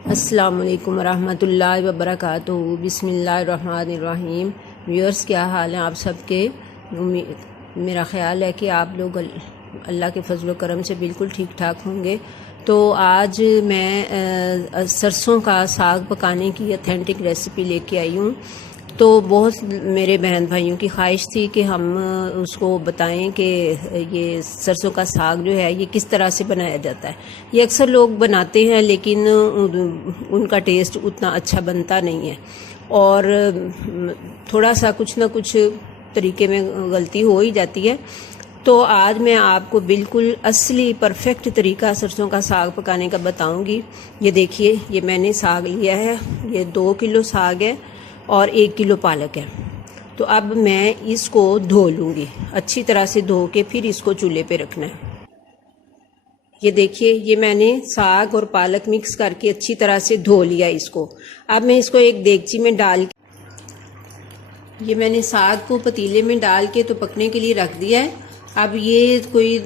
अस्सलाम वालेकुम रहमतुल्लाहि व बरकातुहू। बिस्मिल्लाहिर्रहमानिर्रहीम। व्यूअर्स, क्या हाल है आप सबके? मेरा ख़्याल है कि आप लोग अल्लाह के फजल करम से बिल्कुल ठीक ठाक होंगे। तो आज मैं सरसों का साग पकाने की ऑथेंटिक रेसिपी लेके आई हूँ। तो बहुत मेरे बहन भाइयों की ख्वाहिश थी कि हम उसको बताएं कि ये सरसों का साग जो है ये किस तरह से बनाया जाता है। ये अक्सर लोग बनाते हैं लेकिन उनका टेस्ट उतना अच्छा बनता नहीं है और थोड़ा सा कुछ ना कुछ तरीके में गलती हो ही जाती है। तो आज मैं आपको बिल्कुल असली परफेक्ट तरीका सरसों का साग पकाने का बताऊंगी। ये देखिए, ये मैंने साग लिया है, ये 2 किलो साग है और 1 किलो पालक है। तो अब मैं इसको धो लूँगी, अच्छी तरह से धो के फिर इसको चूल्हे पे रखना है। ये देखिए, ये मैंने साग और पालक मिक्स करके अच्छी तरह से धो लिया इसको। अब मैं इसको एक देगची में डाल के, ये मैंने साग को पतीले में डाल के तो पकने के लिए रख दिया है। अब ये कोई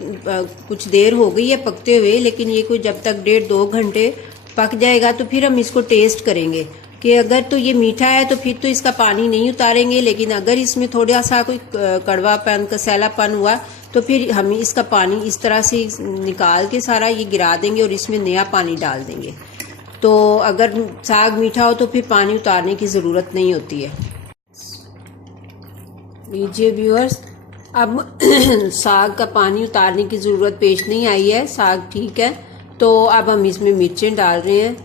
कुछ देर हो गई है पकते हुए, लेकिन ये कोई जब तक 1.5-2 घंटे पक जाएगा तो फिर हम इसको टेस्ट करेंगे कि अगर तो ये मीठा है तो फिर तो इसका पानी नहीं उतारेंगे, लेकिन अगर इसमें थोड़ा सा कोई कड़वापन कसैलापन हुआ तो फिर हम इसका पानी इस तरह से निकाल के सारा ये गिरा देंगे और इसमें नया पानी डाल देंगे। तो अगर साग मीठा हो तो फिर पानी उतारने की ज़रूरत नहीं होती है। लीजिए व्यूअर्स, अब साग का पानी उतारने की ज़रूरत पेश नहीं आई है, साग ठीक है। तो अब हम इसमें मिर्चें डाल रहे हैं।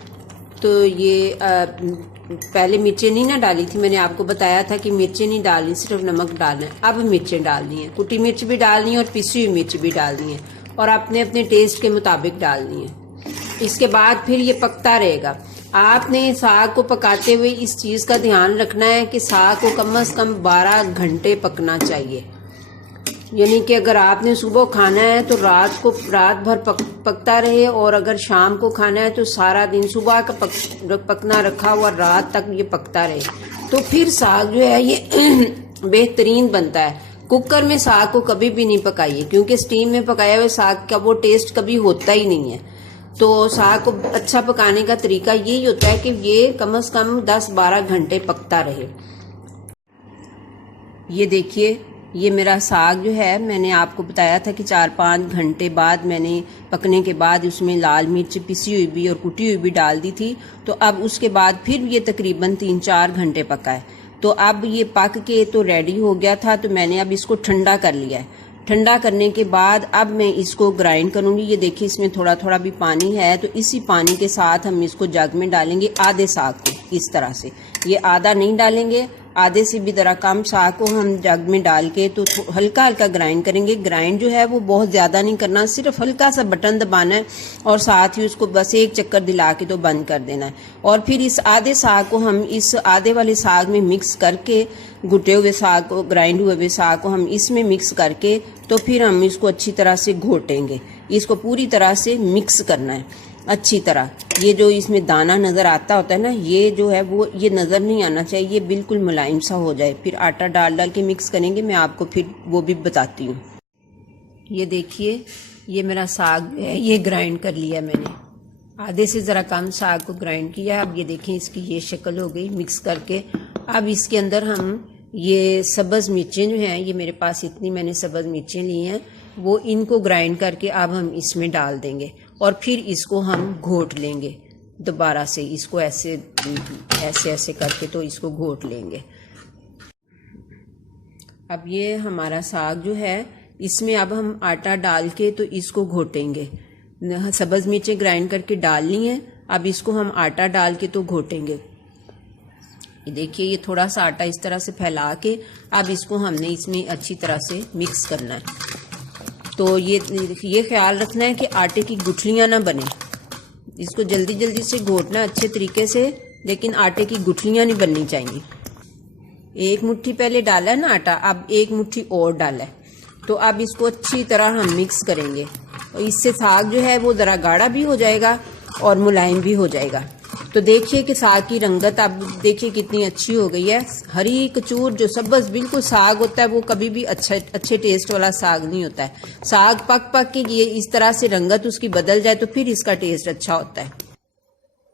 तो ये पहले मिर्चें नहीं ना डाली थी, मैंने आपको बताया था कि मिर्चें नहीं डालनी, सिर्फ नमक डालना है। अब मिर्चें डालनी है, कुटी मिर्च भी डालनी है और पिसी हुई मिर्च भी डालनी है और अपने अपने टेस्ट के मुताबिक डालनी है। इसके बाद फिर ये पकता रहेगा। आपने साग को पकाते हुए इस चीज़ का ध्यान रखना है कि साग को कम से कम 12 घंटे पकना चाहिए। यानी कि अगर आपने सुबह खाना है तो रात भर पकता रहे, और अगर शाम को खाना है तो सारा दिन सुबह का पकना रखा हुआ रात तक ये पकता रहे, तो फिर साग जो है ये बेहतरीन बनता है। कुकर में साग को कभी भी नहीं पकाइए, क्योंकि स्टीम में पकाया हुए साग का वो टेस्ट कभी होता ही नहीं है। तो साग को अच्छा पकाने का तरीका यही होता है कि ये कम से कम 10-12 घंटे पकता रहे। ये देखिए, ये मेरा साग जो है, मैंने आपको बताया था कि 4-5 घंटे बाद मैंने पकने के बाद उसमें लाल मिर्च पिसी हुई भी और कुटी हुई भी डाल दी थी। तो अब उसके बाद फिर ये तकरीबन 3-4 घंटे पका है। तो अब ये पक के तो रेडी हो गया था, तो मैंने अब इसको ठंडा कर लिया है। ठंडा करने के बाद अब मैं इसको ग्राइंड करूंगी। ये देखिए, इसमें थोड़ा थोड़ा भी पानी है, तो इसी पानी के साथ हम इसको जग में डालेंगे आधे साग को, इस तरह से। ये आधा नहीं डालेंगे, आधे से भी ज़रा कम साग को हम जग में डाल के तो हल्का हल्का ग्राइंड करेंगे। ग्राइंड जो है वो बहुत ज़्यादा नहीं करना, सिर्फ हल्का सा बटन दबाना है और साथ ही उसको बस एक चक्कर दिला के तो बंद कर देना है। और फिर इस आधे साग को हम इस आधे वाले साग में मिक्स करके, घुटे हुए साग को, ग्राइंड हुए हुए साग को हम इसमें मिक्स करके तो फिर हम इसको अच्छी तरह से घोटेंगे। इसको पूरी तरह से मिक्स करना है अच्छी तरह। ये जो इसमें दाना नज़र आता होता है ना, ये जो है वो ये नज़र नहीं आना चाहिए, ये बिल्कुल मुलायम सा हो जाए। फिर आटा डाल डाल के मिक्स करेंगे, मैं आपको फिर वो भी बताती हूँ। ये देखिए, ये मेरा साग है, ये ग्राइंड कर लिया मैंने, आधे से ज़रा कम साग को ग्राइंड किया। अब ये देखें, इसकी ये शक्ल हो गई मिक्स करके। अब इसके अंदर हम ये सब्ज़ मिर्चें जो हैं, ये मेरे पास इतनी मैंने सब्ज़ मिर्चें ली हैं, वो इनको ग्राइंड करके अब हम इसमें डाल देंगे और फिर इसको हम घोट लेंगे दोबारा से। इसको ऐसे ऐसे ऐसे करके तो इसको घोट लेंगे। अब ये हमारा साग जो है, इसमें अब हम आटा डाल के तो इसको घोटेंगे। सब्ज़ मिर्चें ग्राइंड करके डालनी है, अब इसको हम आटा डाल के तो घोटेंगे। ये देखिए, ये थोड़ा सा आटा इस तरह से फैला के अब इसको हमने इसमें अच्छी तरह से मिक्स करना है। तो ये ख्याल रखना है कि आटे की गुठलियाँ ना बने। इसको जल्दी जल्दी से घोटना अच्छे तरीके से, लेकिन आटे की गुठलियाँ नहीं बननी चाहिए। एक मुट्ठी पहले डाला है ना आटा, अब एक मुट्ठी और डाला है। तो अब इसको अच्छी तरह हम मिक्स करेंगे और इससे साग जो है वो ज़रा गाढ़ा भी हो जाएगा और मुलायम भी हो जाएगा। तो देखिए कि साग की रंगत अब देखिए कितनी अच्छी हो गई है। हरी कचूर जो सब्ज़ बिल्कुल साग होता है वो कभी भी अच्छे टेस्ट वाला साग नहीं होता है। साग पक पक के ये इस तरह से रंगत उसकी बदल जाए तो फिर इसका टेस्ट अच्छा होता है।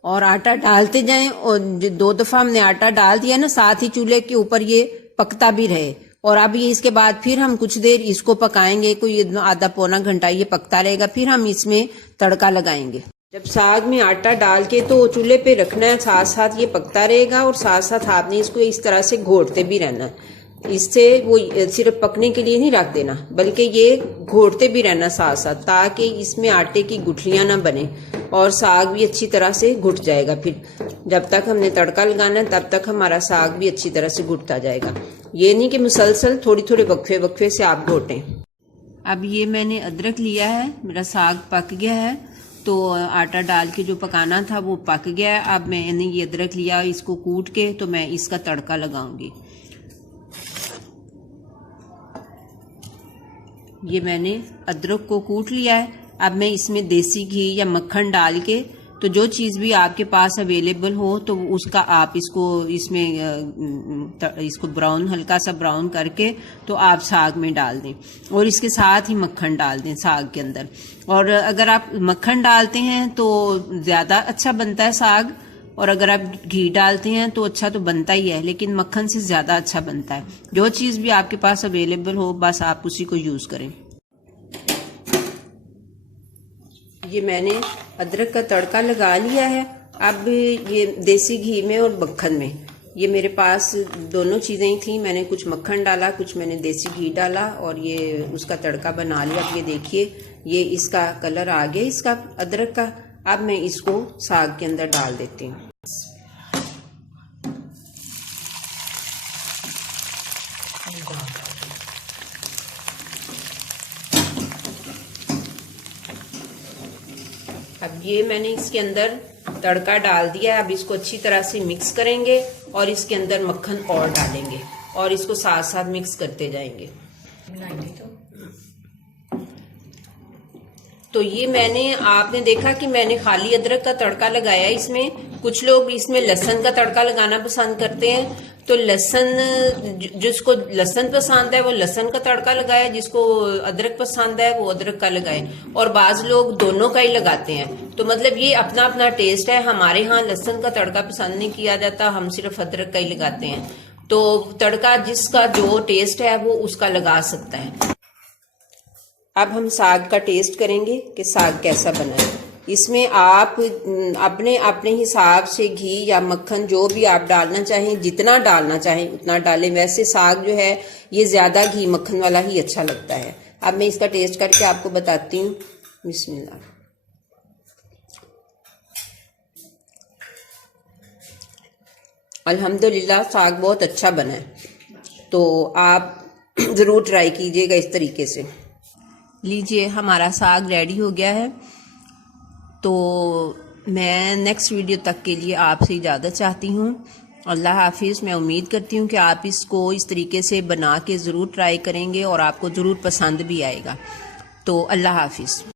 और आटा डालते जाएं, और 2 दफा हमने आटा डाल दिया ना, साथ ही चूल्हे के ऊपर ये पकता भी रहे। और अब ये इसके बाद फिर हम कुछ देर इसको पकाएंगे, कोई आधा पौना घंटा ये पकता रहेगा, फिर हम इसमें तड़का लगाएंगे। जब साग में आटा डाल के तो चूल्हे पे रखना है, साथ साथ ये पकता रहेगा और साथ साथ आपने इसको इस तरह से घोटते भी रहना है। इससे वो सिर्फ पकने के लिए नहीं रख देना, बल्कि ये घोटते भी रहना साथ साथ, ताकि इसमें आटे की गुठलियां ना बने और साग भी अच्छी तरह से घुट जाएगा। फिर जब तक हमने तड़का लगाना है तब तक हमारा साग भी अच्छी तरह से घुटता जाएगा। ये नहीं कि मुसलसल थोड़ी थोड़ी वक्फे वक्फे से आप घोटें। अब ये मैंने अदरक लिया है, मेरा साग पक गया है, तो आटा डाल के जो पकाना था वो पक गया है। अब मैंने ये अदरक लिया, इसको कूट के तो मैं इसका तड़का लगाऊंगी। ये मैंने अदरक को कूट लिया है। अब मैं इसमें देसी घी या मक्खन डाल के, तो जो चीज़ भी आपके पास अवेलेबल हो तो उसका आप इसको ब्राउन, हल्का सा ब्राउन करके तो आप साग में डाल दें, और इसके साथ ही मक्खन डाल दें साग के अंदर। और अगर आप मक्खन डालते हैं तो ज़्यादा अच्छा बनता है साग, और अगर आप घी डालते हैं तो अच्छा तो बनता ही है, लेकिन मक्खन से ज़्यादा अच्छा बनता है। जो चीज़ भी आपके पास अवेलेबल हो बस आप उसी को यूज़ करें। ये मैंने अदरक का तड़का लगा लिया है। अब ये देसी घी में और मक्खन में, ये मेरे पास दोनों चीज़ें ही थी, मैंने कुछ मक्खन डाला, कुछ मैंने देसी घी डाला और ये उसका तड़का बना लिया। अब ये देखिए, ये इसका कलर आ गया इसका अदरक का। अब मैं इसको साग के अंदर डाल देती हूँ। अब ये मैंने इसके अंदर तड़का डाल दिया है। अब इसको अच्छी तरह से मिक्स करेंगे और इसके अंदर मक्खन और डालेंगे और इसको साथ साथ मिक्स करते जाएंगे। तो ये आपने देखा कि मैंने खाली अदरक का तड़का लगाया इसमें। कुछ लोग इसमें लहसुन का तड़का लगाना पसंद करते हैं, तो जिसको लहसुन पसंद है वो लहसुन का तड़का लगाए, जिसको अदरक पसंद है वो अदरक का लगाए, और बाज लोग दोनों का ही लगाते हैं। तो मतलब ये अपना अपना टेस्ट है। हमारे यहाँ लहसुन का तड़का पसंद नहीं किया जाता, हम सिर्फ अदरक का ही लगाते हैं। तो तड़का जिसका जो टेस्ट है वो उसका लगा सकता है। अब हम साग का टेस्ट करेंगे कि साग कैसा बना है। इसमें आप अपने अपने हिसाब से घी या मक्खन जो भी आप डालना चाहें, जितना डालना चाहें उतना डालें। वैसे साग जो है ये ज़्यादा घी मक्खन वाला ही अच्छा लगता है। अब मैं इसका टेस्ट करके आपको बताती हूँ। बिस्मिल्लाह। अल्हम्दुलिल्लाह साग बहुत अच्छा बना है, तो आप ज़रूर ट्राई कीजिएगा इस तरीके से। लीजिए, हमारा साग रेडी हो गया है। तो मैं नेक्स्ट वीडियो तक के लिए आपसे इजाज़त चाहती हूँ। अल्लाह हाफिज़। मैं उम्मीद करती हूँ कि आप इसको इस तरीके से बना के ज़रूर ट्राई करेंगे और आपको ज़रूर पसंद भी आएगा। तो अल्लाह हाफिज़।